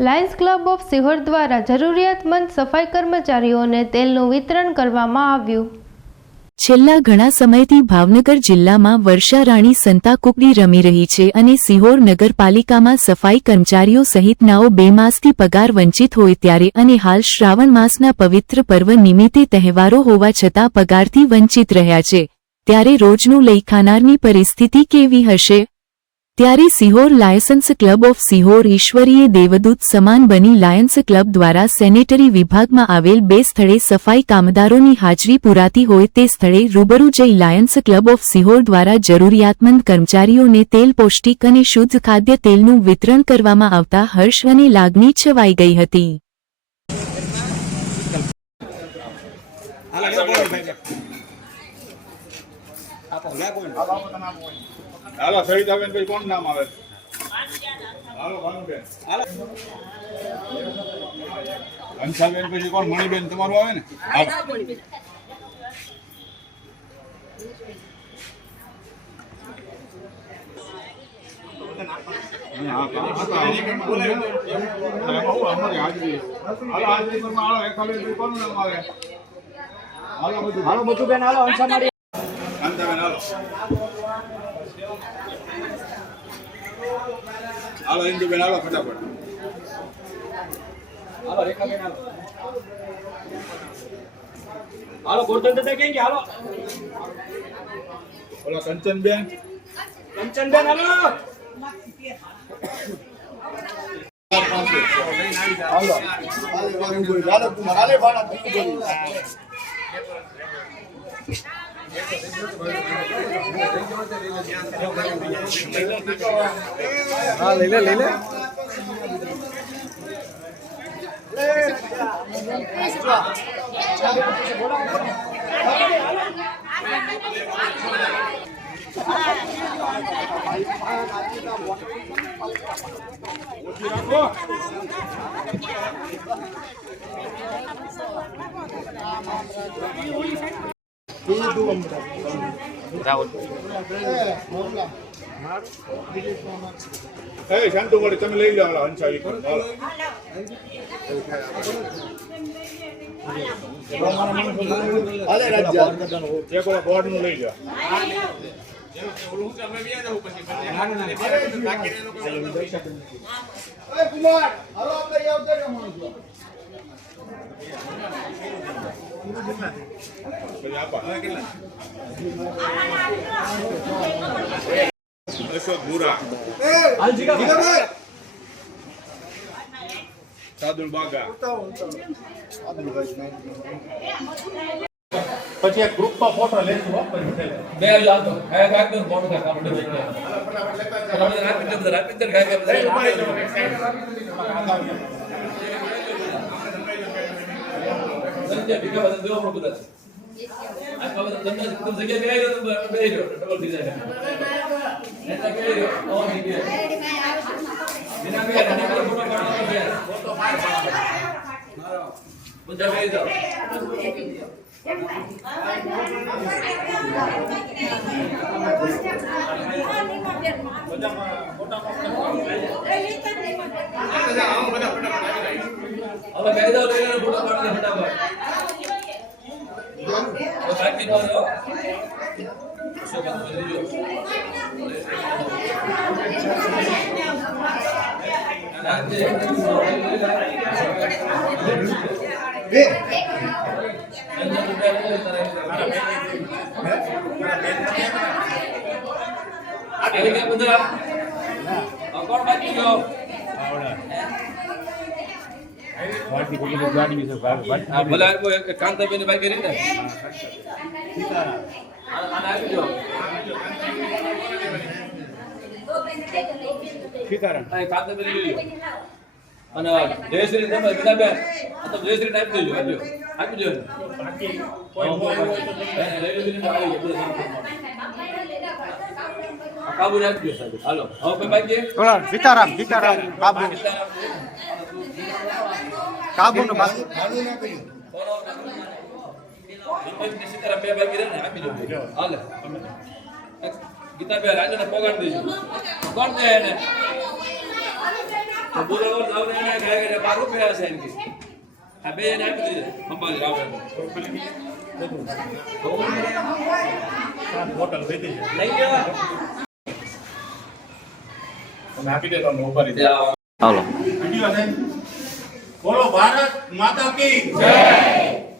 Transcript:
Lions club of Sihor દ્વારા જરૂરિયાતમંદ સફાઈ કર્મચારીઓને તેલનું વિતરણ કરવામાં આવ્યું. છેલ્લા ઘણા સમયથી ભાવનગર જિલ્લામાં વર્ષા રાણી સંતાકુકડી રમી રહી છે અને સિહોર નગરપાલિકામાં સફાઈ કર્મચારીઓ સહિતનાઓ બે માસથી પગાર વંચિત હોય ત્યારે અને હાલ શ્રાવણ માસના પવિત્ર પર્વ નિમિત્તે તહેવારો હોવા છતાં પગારથી વંચિત રહ્યા છે. ત્યારે રોજનું લઈ ખાનારની પરિસ્થિતિ કેવી હશે? ત્યારે Sihor Lions club of Sihor ઈશ્વરીય દેવદૂત સમાન બની લાયન્સ ક્લબ દ્વારા સેનેટરી વિભાગમાં આવેલ બે સ્થળે સફાઈ કામદારોની હાજરી પુરાતી હોય તે સ્થળે રૂબરૂ જઈ લાયન્સ ક્લબ ઓફ સિહોર દ્વારા જરૂરિયાતમંદ કર્મચારીઓને તેલ, પૌષ્ટિક અને શુદ્ધ ખાદ્ય તેલનું વિતરણ કરવામાં આવતા હર્ષ અને લાગણી છવાઈ ગઈ હતી. હાલો સરિતાબેન ભાઈ કોણ નામ આવે? હાલો ભાનુબેન. હંસાબેન પછી કોણ? મણિબેન તમારું આવે ને? હાલો. હાલો બધું. હાલો બધું બેન હાલો હંસાબેન હાલો. હાલો ઇન્દુબેન હાલો ફટાફટ. હાલો રેખા બેન હાલો. હાલો ગોરધન દાદા કેમ કે હાલો. ઓલો કંચનબેન કંચન બેન હાલો. હા લઈ લે લઈ લે હે શાંતુ તમે લઈ લો હાલો હંસા ઈ હાલો. એક ઓલા બોર્ડનું લઈ જાઓ અશોક ભૂરા હાલ જીગા ભાઈ સાદુલ બાગા પછી એક ગ્રુપમાં ફોટો લેશું. બે આવજો આવજો ખાય ખાય તો ફોન કર આપણે આપી દે. દે સંજય ભીખા બધા દેવા પણ બધા છે આખા બધા તમને તમે જગ્યા બે આવ્યો તમે બે રહ્યો ડબલ થઈ જાય નેતા કે રહ્યો ઓન થઈ ગયો બિના બે પર ફોટો પાડવાનો બે ફોટો બધા બે જાઓ હવે કાયદો લઈને ફોટો પાડી ફટાફટ હવે બાકી નો રહ્યો શું વાત કરી લ્યો આવી ગયા બધા હવે કોણ બાકી ભલે કાંતાબેન બાકી કરીને આપી દો અને જયશ્રી તમે બધા બેન તો જયશ્રી આપી દેજો આપજો આપી દો બાકી કોઈ કાબુ રાખજો સાહેબ. હાલો. હવે કોઈ બાકી? થોડા સીતારામ સીતારામ કાબુ. કાબુ નો બાકી દીપકની સીતારામ બે બાકી રહે ને આપી દો. હાલે. ગીતાબેન રાજાને પોગાડ દેજો. કોણ દે એને? બોલાવો તો એને કહે કે બાર રૂપિયા એમ કે. આ બે એને આપી દીધે. અંબાજી હોટલ થઈ ગઈ લઈ ગયા છે. બોલો ભારત માતા કી જય.